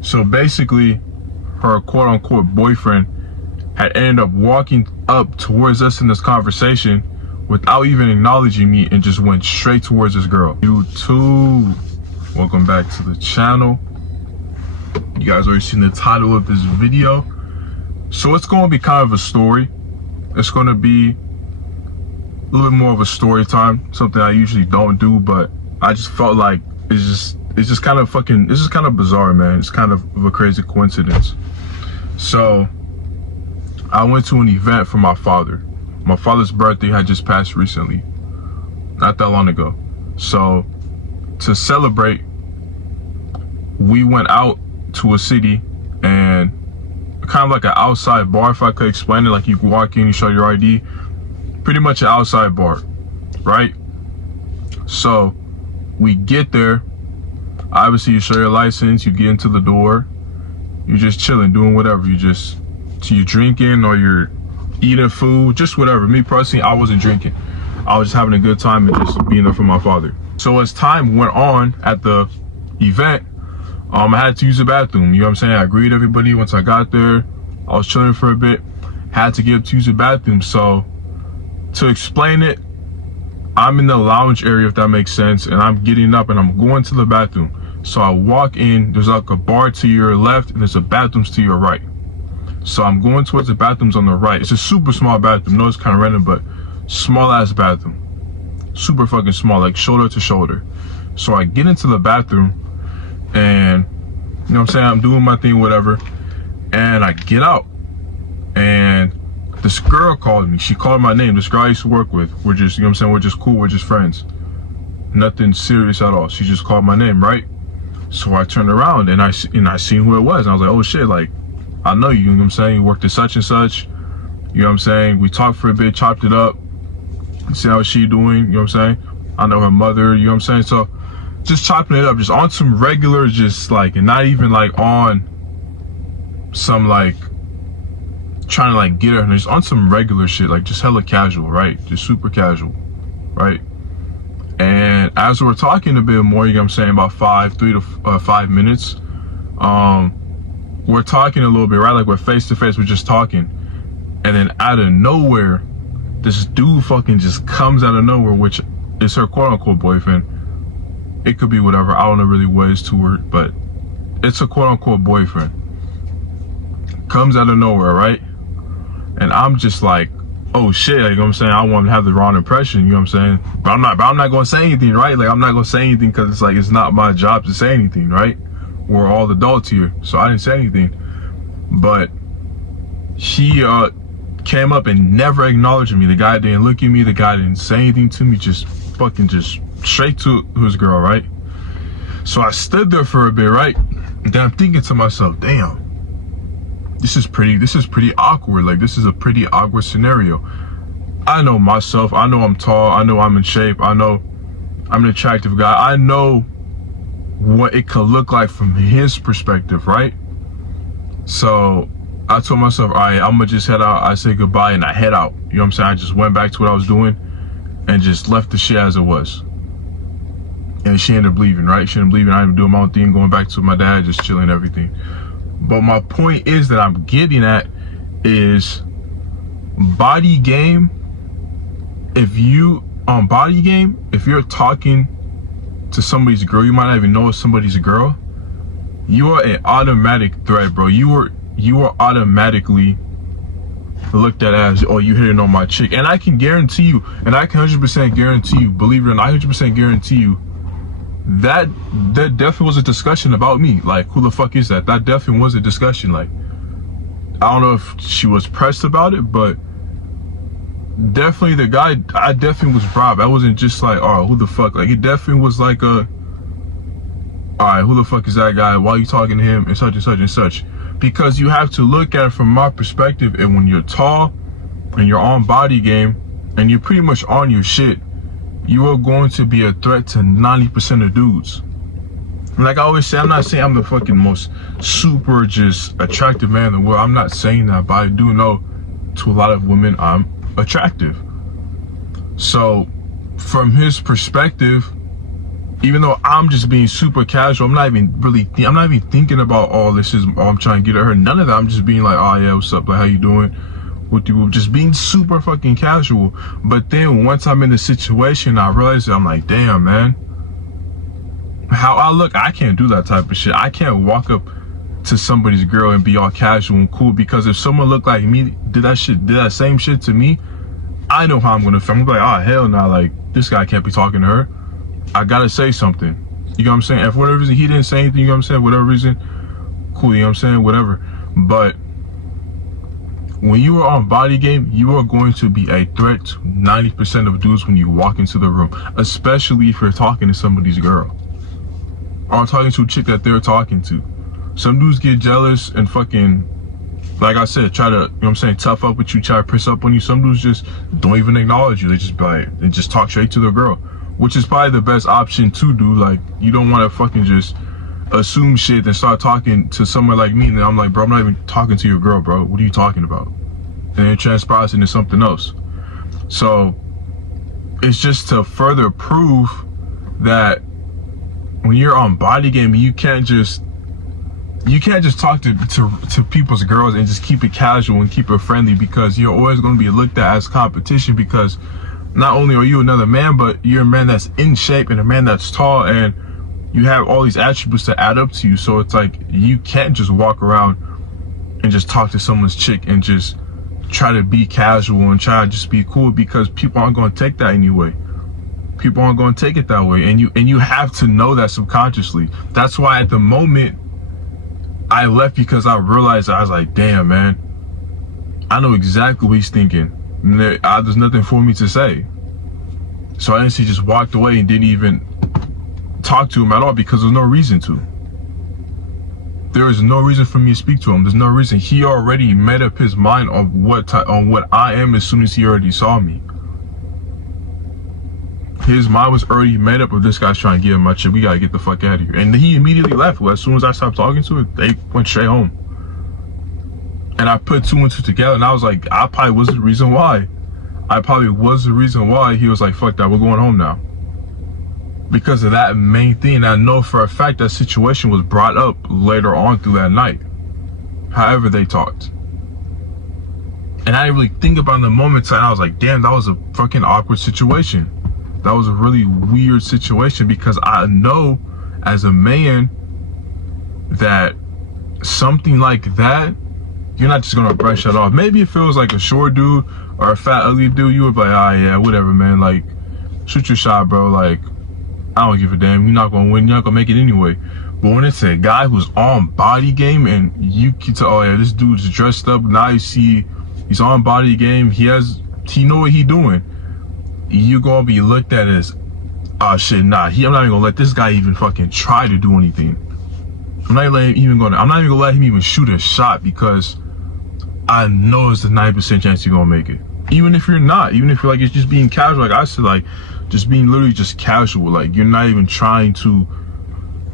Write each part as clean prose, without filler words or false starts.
So basically, her quote-unquote boyfriend had ended up walking up towards us in this conversation without even acknowledging me and just went straight towards this girl. YouTube, welcome back to the channel. You guys already seen the title of this video. So it's going to be kind of a story. It's going to be a little bit more of a story time, something I usually don't do, but I just felt like it's just kind of bizarre, man. It's kind of a crazy coincidence. So I went to an event for my father. My father's birthday had just passed recently, not that long ago. So to celebrate, we went out to a city and kind of like an outside bar, if I could explain it. Like, you can walk in, you show your ID, pretty much an outside bar, right? So we get there. Obviously, you show your license, you get into the door, you're just chilling, doing whatever. You're drinking or you're eating food, just whatever. Me personally, I wasn't drinking. I was just having a good time and just being there for my father. So as time went on at the event, I had to use the bathroom. You know what I'm saying? I greeted everybody. Once I got there, I was chilling for a bit, had to get up to use the bathroom. So to explain it, I'm in the lounge area, if that makes sense, and I'm getting up and I'm going to the bathroom. So I walk in, there's like a bar to your left and there's a bathrooms to your right. So I'm going towards the bathrooms on the right. It's a super small bathroom. No, it's kind of random, but small ass bathroom. Super fucking small, like shoulder to shoulder. So I get into the bathroom and, you know what I'm saying, I'm doing my thing, whatever. And I get out and this girl called me. She called my name. This girl I used to work with. We're just, you know what I'm saying, we're just cool, we're just friends. Nothing serious at all. She just called my name, right? So I turned around and I seen who it was. And I was like, oh shit, like, I know you, you know what I'm saying? You worked at such and such. You know what I'm saying? We talked for a bit, chopped it up. See how she doing, you know what I'm saying? I know her mother, you know what I'm saying? So just chopping it up, just on some regular, just like, and not even like on some like trying to like get her, just on some regular shit, like just hella casual, right? Just super casual, right? And as we're talking a bit more, you know what I'm saying, about 3 to 5 minutes, we're talking a little bit, right? Like, we're face to face, we're just talking. And then out of nowhere, this dude fucking just comes out of nowhere, which is her quote unquote boyfriend. It could be whatever, I don't know really what is to her, but it's a quote unquote boyfriend. Comes out of nowhere, right? And I'm just like, oh shit, like, you know what I'm saying? I want to have the wrong impression, you know what I'm saying? But I'm not gonna say anything, right? Like, I'm not gonna say anything because it's like, it's not my job to say anything, right? We're all adults here, so I didn't say anything. But he came up and never acknowledged me. The guy didn't look at me, the guy didn't say anything to me, just straight to his girl, right? So I stood there for a bit, right? And then I'm thinking to myself, damn, this is pretty awkward. Like, this is a pretty awkward scenario. I know myself, I know I'm tall, I know I'm in shape, I know I'm an attractive guy, I know what it could look like from his perspective, right? So I told myself, all right, I'm gonna just head out. I say goodbye and I head out. You know what I'm saying? I just went back to what I was doing and just left the shit as it was. And she ended up leaving, right? She ended up leaving. I ended up doing my own thing, going back to my dad, just chilling, everything. But my point is that I'm getting at is body game. If you're talking to somebody's girl, you might not even know it's somebody's girl, you are an automatic threat, bro. You are automatically looked at as, oh, you hitting on my chick. And I can guarantee you, and I can 100% guarantee you, believe it or not, I 100% guarantee you, that definitely was a discussion about me. Like, who the fuck is that? That definitely was a discussion. Like, I don't know if she was pressed about it, but definitely the guy, I definitely was bribed. I wasn't just like, oh, who the fuck? Like, it definitely was like a, all right, who the fuck is that guy? Why are you talking to him? And such and such and such. Because you have to look at it from my perspective, and when you're tall and you're on body game and you're pretty much on your shit, you are going to be a threat to 90% of dudes. Like I always say, I'm not saying I'm the fucking most super just attractive man in the world. I'm not saying that, but I do know to a lot of women I'm attractive. So from his perspective, Even though I'm just being super casual, I'm not even thinking about, oh, this is, oh, I'm trying to get at her. None of that. I'm just being like, oh yeah, what's up? Like, how you doing? What you just being super fucking casual. But then once I'm in the situation, I realize that I'm like, damn, man. How I look, I can't do that type of shit. I can't walk up to somebody's girl and be all casual and cool, because if someone looked like me, did that same shit to me, I know how I'm gonna feel. I'm gonna be like, oh hell no, like this guy can't be talking to her. I gotta say something. You know what I'm saying? If for whatever reason he didn't say anything, you know what I'm saying? Whatever reason, cool, you know what I'm saying? Whatever. But when you are on body game, you are going to be a threat to 90% of dudes when you walk into the room, especially if you're talking to somebody's girl or talking to a chick that they're talking to. Some dudes get jealous and fucking, like I said, try to, you know what I'm saying, tough up with you, try to press up on you. Some dudes just don't even acknowledge you. They just be like, they just talk straight to the girl, which is probably the best option to do. Like, you don't want to fucking just assume shit and start talking to someone like me. And then I'm like, bro, I'm not even talking to your girl, bro. What are you talking about? And it transpires into something else. So it's just to further prove that when you're on body game, you can't just talk to people's girls and just keep it casual and keep it friendly, because you're always going to be looked at as competition, because not only are you another man, but you're a man that's in shape and a man that's tall, and you have all these attributes that add up to you. So it's like, you can't just walk around and just talk to someone's chick and just try to be casual and try to just be cool, because people aren't going to take that anyway. People aren't going to take it that way, and you have to know that subconsciously. That's why at the moment I left, because I realized, I was like, damn, man, I know exactly what he's thinking. There's nothing for me to say. So I instantly just walked away and didn't even talk to him at all, because there's no reason to. There is no reason for me to speak to him. There's no reason. He already made up his mind on what I am as soon as he already saw me. His mind was already made up of, this guy's trying to give him my shit. We gotta get the fuck out of here. And he immediately left. Well, as soon as I stopped talking to it, they went straight home. And I put two and two together, and I was like, I probably was the reason why. He was like, fuck that, we're going home now. Because of that main thing. I know for a fact that situation was brought up later on through that night. However they talked. And I didn't really think about it in the moment, and I was like, damn, that was a fucking awkward situation. That was a really weird situation, because I know as a man that something like that, you're not just gonna brush it off. Maybe if it was like a short dude or a fat ugly dude, you would be like, ah, yeah, whatever, man, like, shoot your shot, bro, like, I don't give a damn, you're not gonna win, you're not gonna make it anyway. But when it's a guy who's on body game, and you can tell, oh yeah, this dude's dressed up, now you see he's on body game, he know what he doing, you're gonna be looked at as, oh shit, nah, I'm not even gonna let this guy even fucking try to do anything. I'm not even gonna let him even shoot a shot, because I know it's a 90% chance you're gonna make it. Even if you're not, even if you're like, it's just being casual, like I said, like just being literally just casual, like you're not even trying to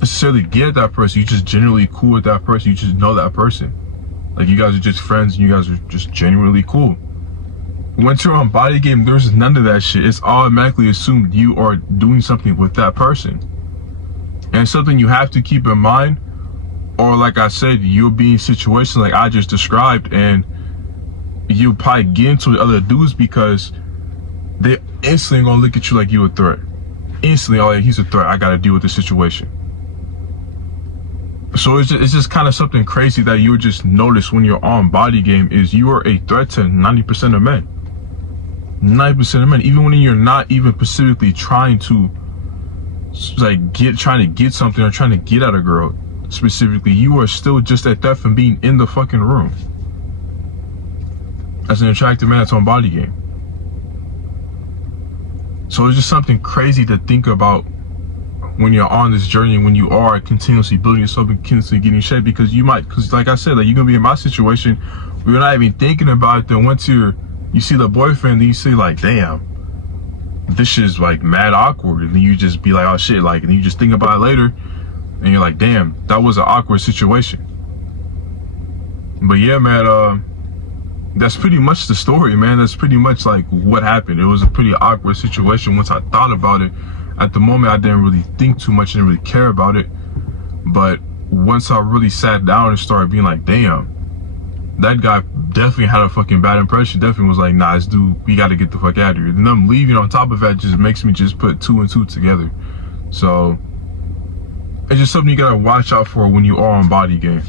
necessarily get at that person, you're just generally cool with that person, you just know that person. Like you guys are just friends, and you guys are just genuinely cool. Once you're on body game, there's none of that shit. It's automatically assumed you are doing something with that person. And something you have to keep in mind, or like I said, you'll be in situations like I just described, and you'll probably get into the other dudes, because they instantly gonna look at you like you a threat. Instantly, oh yeah, he's a threat, I gotta deal with this situation. So it's just kind of something crazy that you would just notice when you're on body game, is you are a threat to 90% of men. 90% of men, even when you're not even specifically trying to like trying to get something or trying to get at a girl specifically, you are still just a threat from being in the fucking room as an attractive man that's on body game. So it's just something crazy to think about when you're on this journey, when you are continuously building yourself and continuously getting in shape, because like I said, like you're gonna be in my situation, we're not even thinking about it. Then once you see the boyfriend, then you see like, damn, this shit's like mad awkward, and then you just be like, oh shit, like, and you just think about it later, and you're like, damn, that was an awkward situation. But yeah, man, that's pretty much the story, man. That's pretty much like what happened. It was a pretty awkward situation. Once I thought about it, At the moment, I didn't really think too much, didn't really care about it. But once I really sat down and started being like, damn, that guy definitely had a fucking bad impression. Definitely was like, nah, this dude, we gotta get the fuck out of here. Then them leaving on top of that just makes me just put 2 and 2 together. So it's just something you gotta watch out for when you are on Body Game.